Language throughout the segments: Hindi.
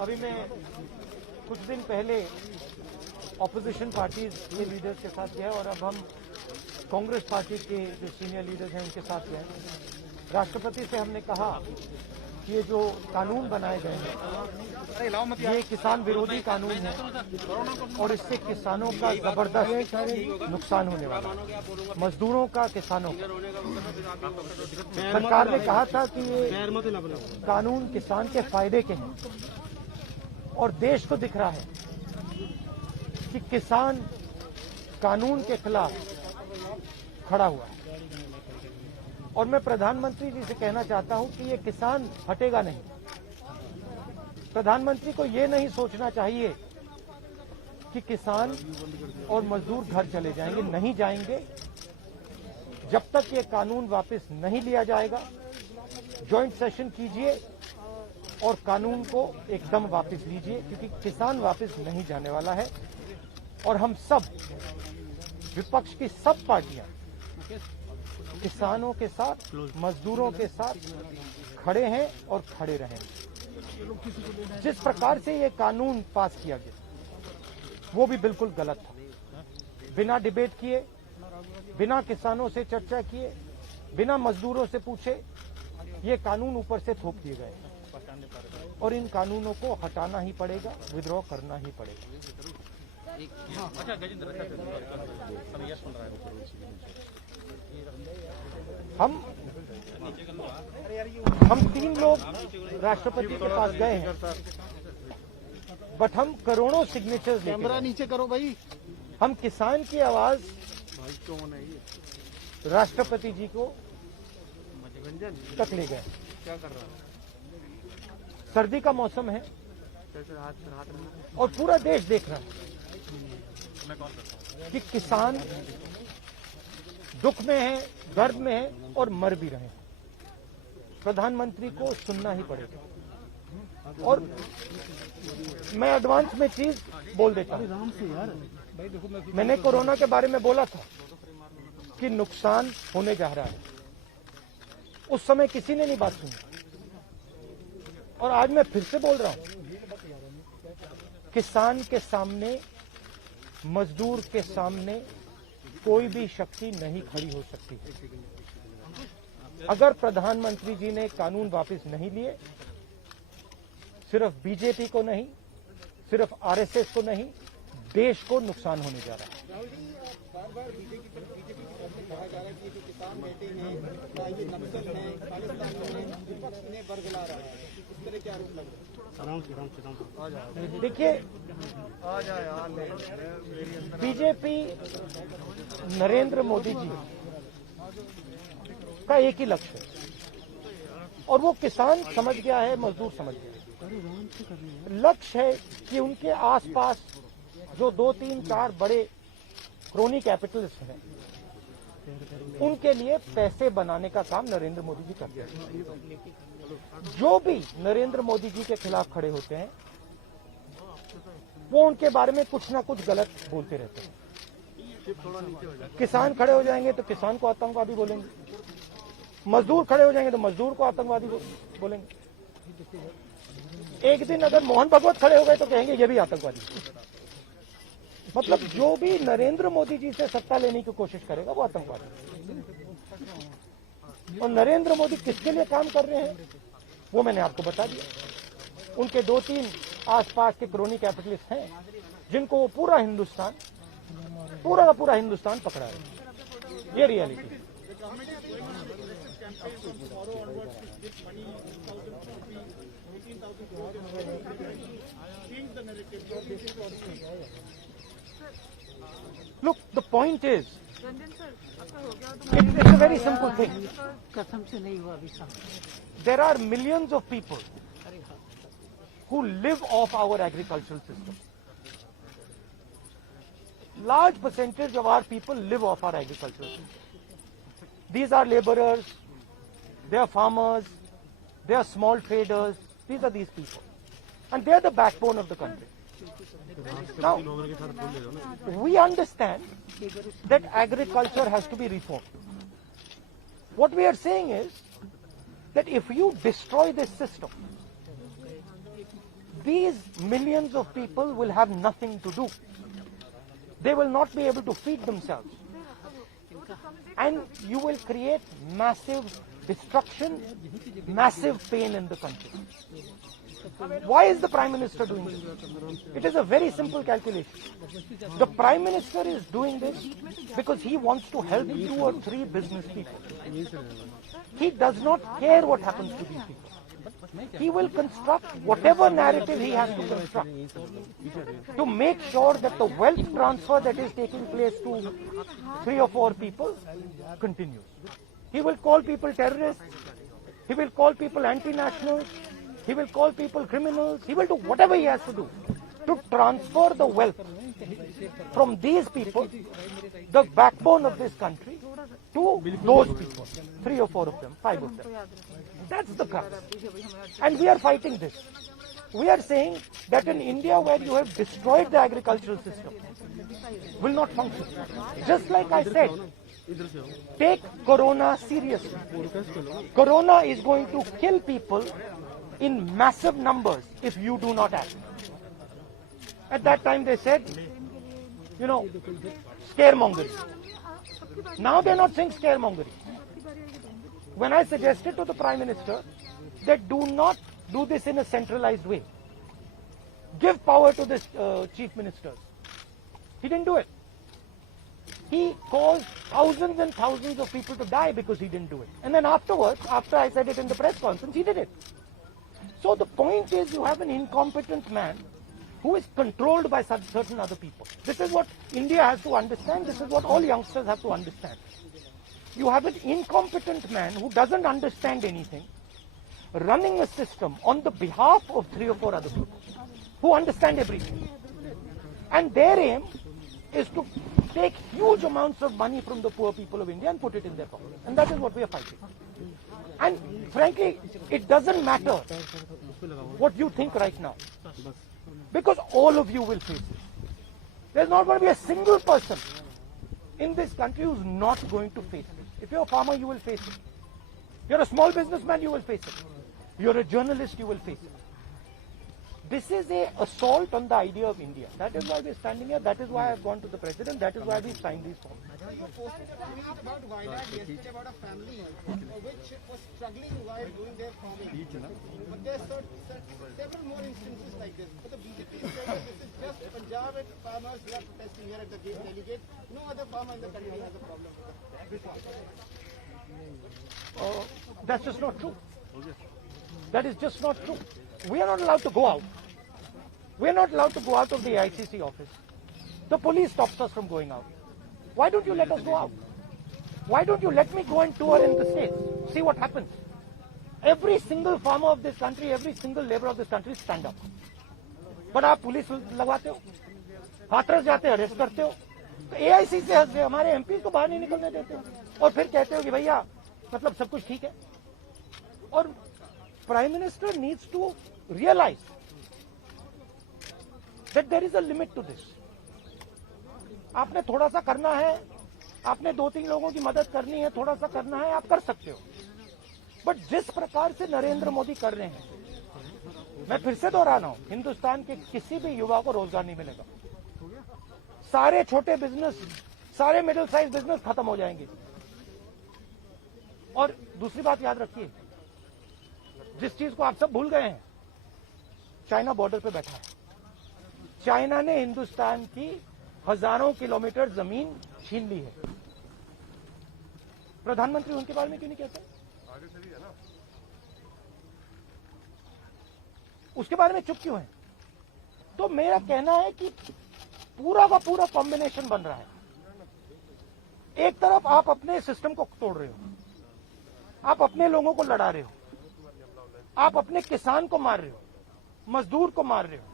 अभी मैं कुछ दिन पहले ऑपोजिशन पार्टीज के लीडर्स के साथ गए और अब हम कांग्रेस पार्टी के जो सीनियर लीडर्स हैं उनके साथ गए। राष्ट्रपति से हमने कहा कि ये जो कानून बनाए गए हैं ये किसान विरोधी कानून है और इससे किसानों का जबरदस्त नुकसान होने वाला है, मजदूरों का, किसानों का। सरकार ने कहा था कि ये कानून किसान के फायदे के हैं और देश को दिख रहा है कि किसान कानून के खिलाफ खड़ा हुआ है। और मैं प्रधानमंत्री जी से कहना चाहता हूं कि ये किसान हटेगा नहीं। प्रधानमंत्री को ये नहीं सोचना चाहिए कि किसान और मजदूर घर चले जाएंगे, नहीं जाएंगे। जब तक ये कानून वापस नहीं लिया जाएगा, जॉइंट सेशन कीजिए और कानून को एकदम वापस लीजिए, क्योंकि किसान वापस नहीं जाने वाला है। और हम सब, विपक्ष की सब पार्टियां किसानों के साथ, मजदूरों के साथ खड़े हैं और खड़े रहेंगे। जिस प्रकार से ये कानून पास किया गया वो भी बिल्कुल गलत था। बिना डिबेट किए, बिना किसानों से चर्चा किए, बिना मजदूरों से पूछे ये कानून ऊपर से थोप दिए गए और इन कानूनों को हटाना ही पड़ेगा, विद्रॉ करना ही पड़ेगा। अच्छा गजेंद्र, समय सुन रहा है। हम 3 लोग राष्ट्रपति के पास गए हैं, बट हम करोड़ों सिग्नेचर्स लेके कैमरा नीचे करो भाई। हम किसान की आवाज राष्ट्रपति जी को तक ले गए। क्या कर रहा है? सर्दी का मौसम है और पूरा देश देख रहा है कि किसान दुख में है, दर्द में है और मर भी रहे हैं। प्रधानमंत्री को सुनना ही पड़ेगा। और मैं एडवांस में चीज बोल देता हूं। मैंने कोरोना के बारे में बोला था कि नुकसान होने जा रहा है। उस समय किसी ने नहीं बात सुनी और आज मैं फिर से बोल रहा हूं, किसान के सामने, मजदूर के सामने कोई भी शक्ति नहीं खड़ी हो सकती। अगर प्रधानमंत्री जी ने कानून वापस नहीं लिए, सिर्फ बीजेपी को नहीं, सिर्फ आरएसएस को नहीं, देश को नुकसान होने जा रहा है। बार-बार बीजेपी कहा जा रहा है कि जो किसान बैठे हैं, ये नक्सल हैं, खालिस्तान हैं, विपक्ष इन्हें बरगला रहा है। इस तरह के आरोप लग रहे हैं। देखिए, बीजेपी नरेंद्र मोदी जी का एक ही लक्ष्य है और वो किसान समझ गया है, मजदूर समझ गया है। लक्ष्य है कि उनके आसपास जो 2, 3, 4 बड़े क्रोनी कैपिटल्स हैं, उनके लिए पैसे बनाने का काम नरेंद्र मोदी जी करते हैं। जो भी नरेंद्र मोदी जी के खिलाफ खड़े होते हैं वो उनके बारे में कुछ ना कुछ गलत बोलते रहते हैं। किसान खड़े हो जाएंगे तो किसान को आतंकवादी बोलेंगे, मजदूर खड़े हो जाएंगे तो मजदूर को आतंकवादी बोलेंगे। एक दिन अगर मोहन भागवत खड़े हो गए तो कहेंगे ये भी आतंकवादी। मतलब जो भी नरेंद्र मोदी जी से सत्ता लेने की कोशिश करेगा वो आतंकवादी। और नरेंद्र मोदी किसके लिए काम कर रहे हैं वो मैंने आपको बता दिया। उनके 2-3 आसपास के क्रोनी कैपिटलिस्ट हैं जिनको वो पूरा का पूरा हिंदुस्तान पकड़ा है। ये reality. Look, the point is, it's a very simple thing. There are millions of people who live off our agricultural system. Large percentage of our people live off our agricultural system. These are laborers, they are farmers, they are small traders. These are these people. And they are the backbone of the country. Now, we understand that agriculture has to be reformed. What we are saying is that if you destroy this system, these millions of people will have nothing to do. They will not be able to feed themselves. And you will create massive destruction, massive pain in the country. Why is the Prime Minister doing this? It is a very simple calculation. The Prime Minister is doing this because he wants to help 2 or 3 business people. He does not care what happens to these people. He will construct whatever narrative he has to construct to make sure that the wealth transfer that is taking place to 3 or 4 people continues. He will call people terrorists. He will call people anti-nationals. He will call people criminals. He will do whatever he has to do to transfer the wealth from these people, the backbone of this country, to those people. 3 or 4 of them, 5 of them. That's the crux. And we are fighting this. We are saying that in India, where you have destroyed the agricultural system, will not function. Just like I said, take Corona seriously. Corona is going to kill people in massive numbers if you do not act. At that time they said, scaremongering. Now they're not saying scaremongering. When I suggested to the Prime Minister that do not do this in a centralized way, give power to the chief ministers, he didn't do it. He caused thousands and thousands of people to die because he didn't do it. And then afterwards, after I said it in the press conference, he did it. So the point is, you have an incompetent man who is controlled by certain other people. This is what India has to understand. This is what all youngsters have to understand. You have an incompetent man who doesn't understand anything, running a system on the behalf of 3 or 4 other people who understand everything. And their aim is to take huge amounts of money from the poor people of India and put it in their pocket. And that is what we are fighting. And frankly, it doesn't matter what you think right now, because all of you will face it. There's not going to be a single person in this country who's not going to face it. If you're a farmer, you will face it. You're a small businessman, you will face it. You're a journalist, you will face it. This is an assault on the idea of India. That is why we're standing here. That is why I've gone to the President. That is why we signed these forms. You posted a tweet about Wayanad yesterday about a family which was struggling while doing their farming. But there are several more instances like this. But the BJP said that this is just Punjab and farmers who are protesting here at the delegate. No other farmer in the country has a problem with that. That's just not true. That is just not true. We are not allowed to go out. We are not allowed to go out of the ICC office. The police stops us from going out. Why don't you let us go out? Why don't you let me go and tour in the states? See what happens. Every single farmer of this country, every single labor of this country stand up. But आप पुलिस लगवाते हो, हाथरस जाते हो, अरेस्ट करते हो, तो AIC से हमारे MP को बाहर नहीं निकलने देते हो, और फिर कहते हो कि भैया मतलब सब कुछ ठीक है. और Prime Minister needs to realize that there is a limit to this. आपने थोड़ा सा करना है, आपने 2-3 लोगों की मदद करनी है, थोड़ा सा करना है, आप कर सकते हो. बट जिस प्रकार से नरेंद्र मोदी कर रहे हैं, मैं फिर से दोहरा रहा हूं, हिंदुस्तान के किसी भी युवा को रोजगार नहीं मिलेगा. सारे छोटे बिजनेस, सारे मिडिल साइज बिजनेस खत्म हो जाएंगे. और दूसरी बात याद रखिए, जिस चीज को आप सब भूल गए हैं, चाइना बॉर्डर पे बैठा है. चाइना ने हिंदुस्तान की हजारों किलोमीटर जमीन छीन ली है. प्रधानमंत्री उनके बारे में क्यों नहीं कहते? उसके बारे में चुप क्यों है? तो मेरा कहना है कि पूरा का पूरा कॉम्बिनेशन बन रहा है. एक तरफ आप अपने सिस्टम को तोड़ रहे हो, आप अपने लोगों को लड़ा रहे हो, आप अपने किसान को मार रहे हो, मजदूर को मार रहे हो,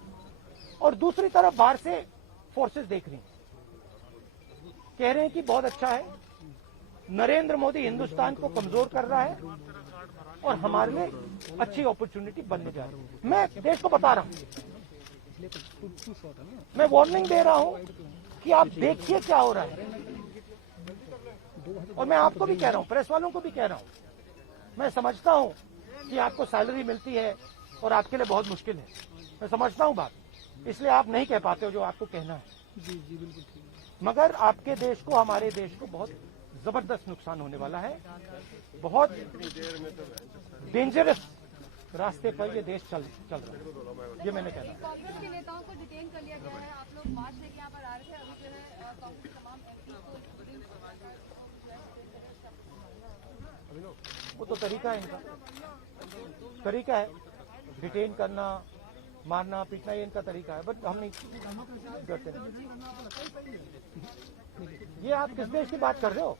और दूसरी तरफ बाहर से फोर्सेस देख रही हैं, कह रहे हैं कि बहुत अच्छा है, नरेंद्र मोदी हिंदुस्तान को कमजोर कर रहा है और हमारे लिए अच्छी अपॉर्चुनिटी बनने जा रही है. मैं देश को बता रहा हूं, मैं वार्निंग दे रहा हूं कि आप देखिए क्या हो रहा है. और मैं आपको भी कह रहा हूं, प्रेस वालों को भी कह रहा हूं, मैं समझता हूं कि आपको सैलरी मिलती है और आपके लिए बहुत मुश्किल है। मैं समझता हूँ बात, इसलिए आप नहीं कह पाते हो जो आपको कहना है। जी जी बिल्कुल ठीक है। मगर आपके देश को, हमारे देश को बहुत जबरदस्त नुकसान होने वाला है। बहुत डेंजरस रास्ते पर ये देश चल रहा है, ये मैंने कहना। कांग्रेस के नेताओं को डिटेन कर लिया गया है। आप लोग मार्च लेके यहाँ पर आ रहे थे, अभी जो है कांग्रेस के तमाम एमपी को वो तो तरीका है इनका, तरीका है डिटेन करना, मारना पीटना, ये इनका तरीका है। बट हम नहीं करते। ये आप किस देश की बात कर रहे हो?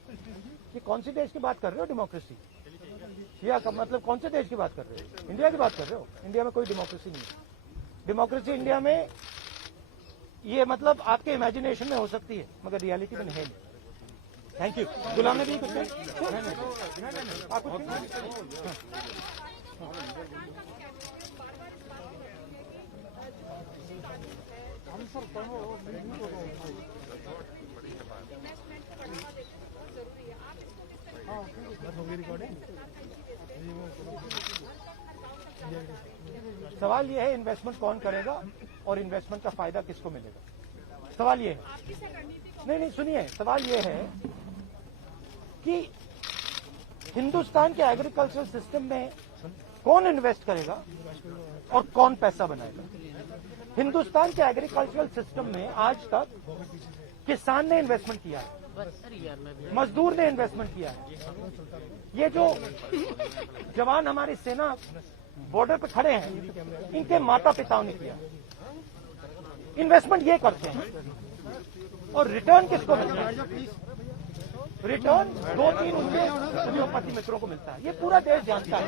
ये कौन सी देश की बात कर रहे हो? डेमोक्रेसी या मतलब कौन से देश की बात कर रहे हो? इंडिया की बात कर रहे हो? इंडिया में कोई डेमोक्रेसी नहीं है। डेमोक्रेसी इंडिया में ये मतलब आपके इमेजिनेशन में हो सकती है, मगर रियलिटी में है नहीं। Thank you. गुलाम नबी कुछ आप कुछ सवाल ये है इन्वेस्टमेंट कौन करेगा और इन्वेस्टमेंट का फायदा किसको मिलेगा? सवाल ये है। नहीं सुनिए, सवाल ये है कि हिंदुस्तान के एग्रीकल्चर सिस्टम में कौन इन्वेस्ट करेगा और कौन पैसा बनाएगा? हिंदुस्तान के एग्रीकल्चरल सिस्टम में आज तक किसान ने इन्वेस्टमेंट किया है, मजदूर ने इन्वेस्टमेंट किया है। ये जो जवान हमारी सेना बॉर्डर पे खड़े हैं, इनके माता पिताओं ने किया। इन्वेस्टमेंट ये करते हैं और रिटर्न किसको मिलता है? रिटर्न 2-3 उनके उद्योगपति मित्रों को मिलता है। ये पूरा देश जानता है,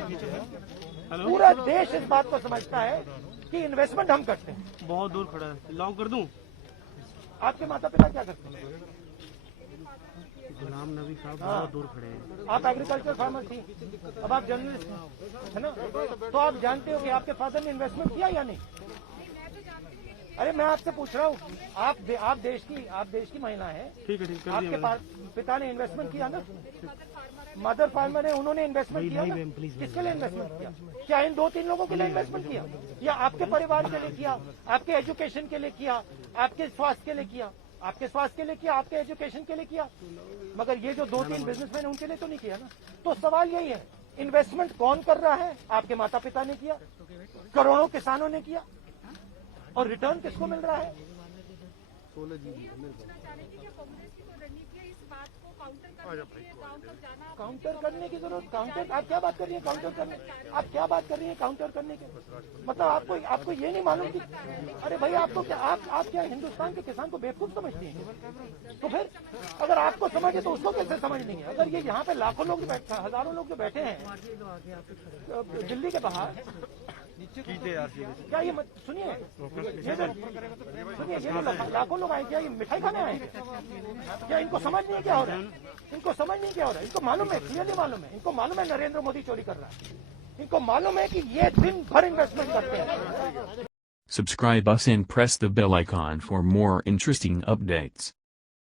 पूरा देश इस बात को समझता है कि इन्वेस्टमेंट हम करते हैं। बहुत दूर खड़ा है, लॉन्ग कर दूं? आपके माता पिता क्या करते हैं? गुलाम नबी साहब बहुत दूर खड़े हैं। आप एग्रीकल्चर फार्मर थी, अब आप जर्नलिस्ट है ना, तो आप जानते हो कि आपके फादर ने इन्वेस्टमेंट किया या नहीं? अरे मैं आपसे पूछ रहा हूँ, आप देश की महिला है, ठीक है, ठीक है, आपके पिता ने इन्वेस्टमेंट किया ना? मदर फार्मर है, उन्होंने इन्वेस्टमेंट किया ना? किसके लिए इन्वेस्टमेंट किया? क्या इन 2-3 लोगों के लिए इन्वेस्टमेंट किया, या आपके परिवार के लिए किया, आपके एजुकेशन के लिए किया, आपके स्वास्थ्य के लिए किया? आपके स्वास्थ्य के लिए किया, आपके एजुकेशन के लिए किया, मगर ये जो 2-3 बिजनेसमैन उनके लिए तो नहीं किया ना। तो सवाल यही है, इन्वेस्टमेंट कौन कर रहा है? आपके माता पिता ने किया, करोड़ों किसानों ने किया, और रिटर्न किसको मिल रहा है? काउंटर करने की जरूरत, काउंटर आप क्या बात कर रही है? काउंटर करने आप क्या बात कर रही है? काउंटर करने के मतलब आपको ये नहीं मालूम कि अरे भाई आपको क्या आप क्या हिंदुस्तान के किसान को बेवकूफ समझती हैं? तो फिर अगर आपको समझे तो उसको कैसे समझ नहीं है? अगर ये यहाँ पे लाखों लोग बैठे, हजारों लोग जो बैठे हैं दिल्ली के बाहर, क्या ये सुनिए, ये जो लाखों लोग आए, क्या ये मिठाई खाने आए? क्या इनको समझ नहीं क्या हो रहा है? इनको समझ नहीं क्या हो रहा है? इनको मालूम है, क्लियरली मालूम है, इनको मालूम है नरेंद्र मोदी चोरी कर रहा है, इनको मालूम है कि ये दिन भर इन्वेस्टमेंट करते हैं। Subscribe us and press the bell icon for more interesting updates.